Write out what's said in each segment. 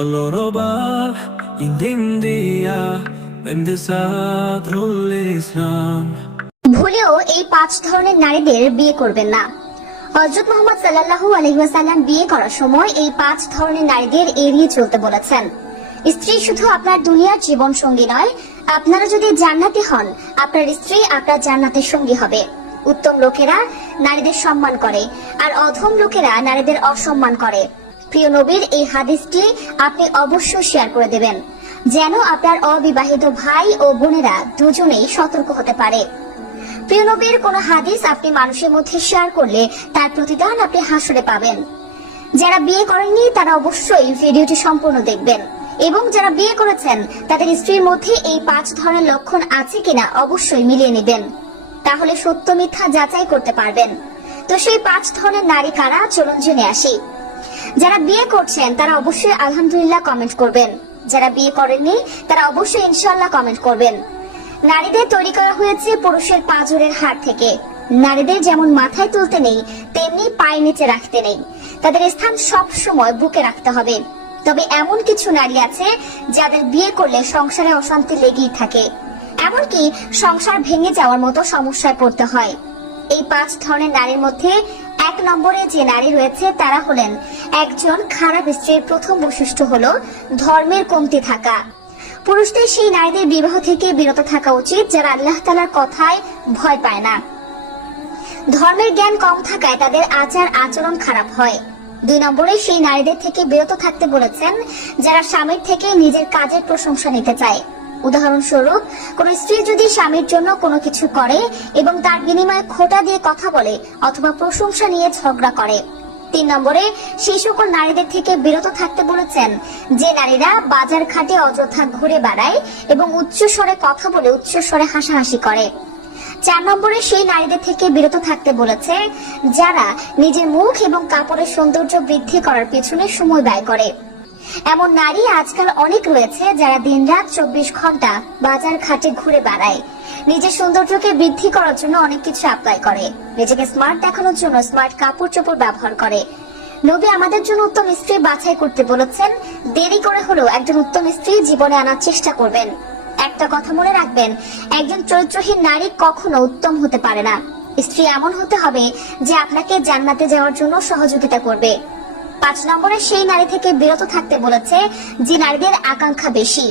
Oloroba Indindia Bendesathrul Islam। ভুলেও এই 5 ধরনের নারীদের বিয়ে করবেন না। হযরত মুহাম্মদ সাল্লাল্লাহু আলাইহি ওয়াসাল্লাম বিয়ে করার সময় এই 5 ধরনের নারীদের এড়িয়ে চলতে বলেছেন। স্ত্রী শুধু আপনার দুনিয়ার জীবন সঙ্গী নয়, আপনারা যদি জান্নাতি হন, আপনার স্ত্রী আপনার জান্নাতের সঙ্গী হবে। উত্তম লোকেরা নারীদের সম্মান করে আর অধম লোকেরা নারীদের অসম্মান করে। প্রিয় নবীর এই হাদিসটি আপনি অবশ্যই শেয়ার করে দেবেন, যেন আপনার অবিবাহিত ভাই ও বোনেরা দুজনেই সতর্ক হতে পারে। প্রিয় নবীর কোন হাদিস আপনি মানুষের মধ্যে শেয়ার করলে তার প্রতিদান আপনি হাসরে পাবেন। যারা বিয়ে করেননি তারা অবশ্যই ভিডিওটি সম্পূর্ণ দেখবেন, এবং যারা বিয়ে করেছেন তাদের স্ত্রীর মধ্যে এই 5 ধরনের লক্ষণ আছে কিনা অবশ্যই মিলিয়ে নেবেন, তাহলে সত্য মিথ্যা যাচাই করতে পারবেন। তো সেই 5 ধরনের নারী কারা, চলুন জেনে আসি। যারা বিয়ে করছেন তারা অবশ্যই আলহামদুলিল্লাহ কমেন্ট করবেন, যারা বিয়ে করেননি তারা অবশ্যই ইনশাআল্লাহ কমেন্ট করবেন। নারীদের তৈরি করা হয়েছে পুরুষের পাঁজরের হাড় থেকে। নারীদের যেমন মাথায় তুলতে নেই, তেমনি পায়ের নিচে রাখতে নেই, তাদের স্থান সব সময় বুকে রাখতে হবে। তবে এমন কিছু নারী আছে যাদের বিয়ে করলে সংসারে অশান্তি লেগেই থাকে, এমনকি সংসার ভেঙে যাওয়ার মতো সমস্যায় পড়তে হয়। এই 5 ধরনের নারীর মধ্যে 1 নম্বরে যে নারী রয়েছে তারা হলেন একজন খারাপ স্ত্রীর প্রথম বৈশিষ্ট্য হলো ধর্মের কমতি থাকা। পুরুষদের সেই নারীদের বিবাহ থেকে বিরত থাকা উচিত যারা আল্লাহ তাআলার কথায় ভয় পায় না। ধর্মের জ্ঞান কম থাকায় তাদের আচার আচরণ খারাপ হয়। 2 নম্বরে সেই নারীদের থেকে বিরত থাকতে বলেছেন যারা স্বামীর থেকে নিজের কাজের প্রশংসা নিতে চায়। উদাহরণস্বরূপ, কোন স্ত্রী যদি স্বামীর জন্য কোনো কিছু করে এবং তার বিনিময়ে খোঁটা দিয়ে কথা বলে অথবা প্রশংসা নিয়ে ঝগড়া করে। 3 নম্বরে সেই সকল নারীদের থেকে বিরত থাকতে বলেছেন যে নারীরা বাজার ঘাটে অযথা ঘুরে বেড়ায় এবং উচ্চ স্বরে কথা বলে উচ্চ স্বরে হাসাহাসি করে। 4 নম্বরে সেই নারীদের থেকে বিরত থাকতে বলেছে যারা নিজের মুখ এবং কাপড়ের সৌন্দর্য বৃদ্ধি করার পেছনে সময় ব্যয় করে। এমন নারী আজকাল অনেক রয়েছে যারা দিনরাত 24 ঘন্টা বাজার ঘাটে ঘুরে বেড়ায়, নিজের সৌন্দর্যকে বৃদ্ধি করার জন্য অনেক কিছু অ্যাপ্লাই করে, নিজেকে স্মার্ট দেখানোর জন্য স্মার্ট কাপড় চোপড় ব্যবহার করে। নবী আমাদের জন্য উত্তম স্ত্রী বাছাই করতে বলেছেন, দেরি করে হলেও একজন উত্তম স্ত্রী জীবনে আনার চেষ্টা করবেন। একটা কথা মনে রাখবেন, একজন চরিত্রহীন নারী কখনো উত্তম হতে পারে না। স্ত্রী এমন হতে হবে যে আপনাকে জান্নাতে যাওয়ার জন্য সহযোগিতা করবে। 5 নম্বরে সেই নারী থেকে বিরত থাকতে বলেছে যে নারীদের আকাঙ্ক্ষা বেশি।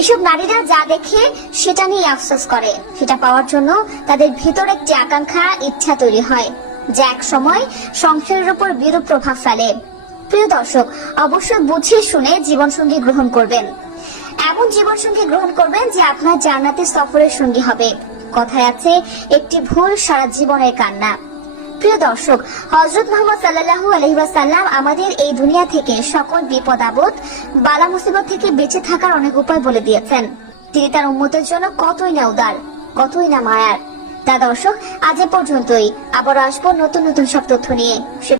এসব নারীরা যা দেখে সেটা নিয়ে আফসোস করে, সেটা পাওয়ার জন্য তাদের ভিতরে একটি আকাঙ্ক্ষা, ইচ্ছা তৈরি হয়, যা এক সময় সংসারের উপর বিরূপ প্রভাব ফেলে। প্রিয় দর্শক, অবশ্যই বুঝে শুনে জীবনসঙ্গী গ্রহণ করবেন। এমন জীবনসঙ্গী গ্রহণ করবেন যে আপনার জান্নাতে সফরের সঙ্গী হবে। কথায় আছে, একটি ভুল সারা জীবনের কান্না। প্রিয় দর্শক, হযরত মুহাম্মদ সাল্লাল্লাহু আলাইহি ওয়াসাল্লাম আমাদের এই দুনিয়া থেকে সকল বিপদ আপদ, বালা মুসিবত থেকে বেঁচে থাকার অনেক উপায় বলে দিয়েছেন। তিনি তার উম্মতের জন্য কতই না উদার, কতই না মায়ার। তা দর্শক, আজ এ পর্যন্তই। আবার আসবো নতুন নতুন সব তথ্য নিয়ে।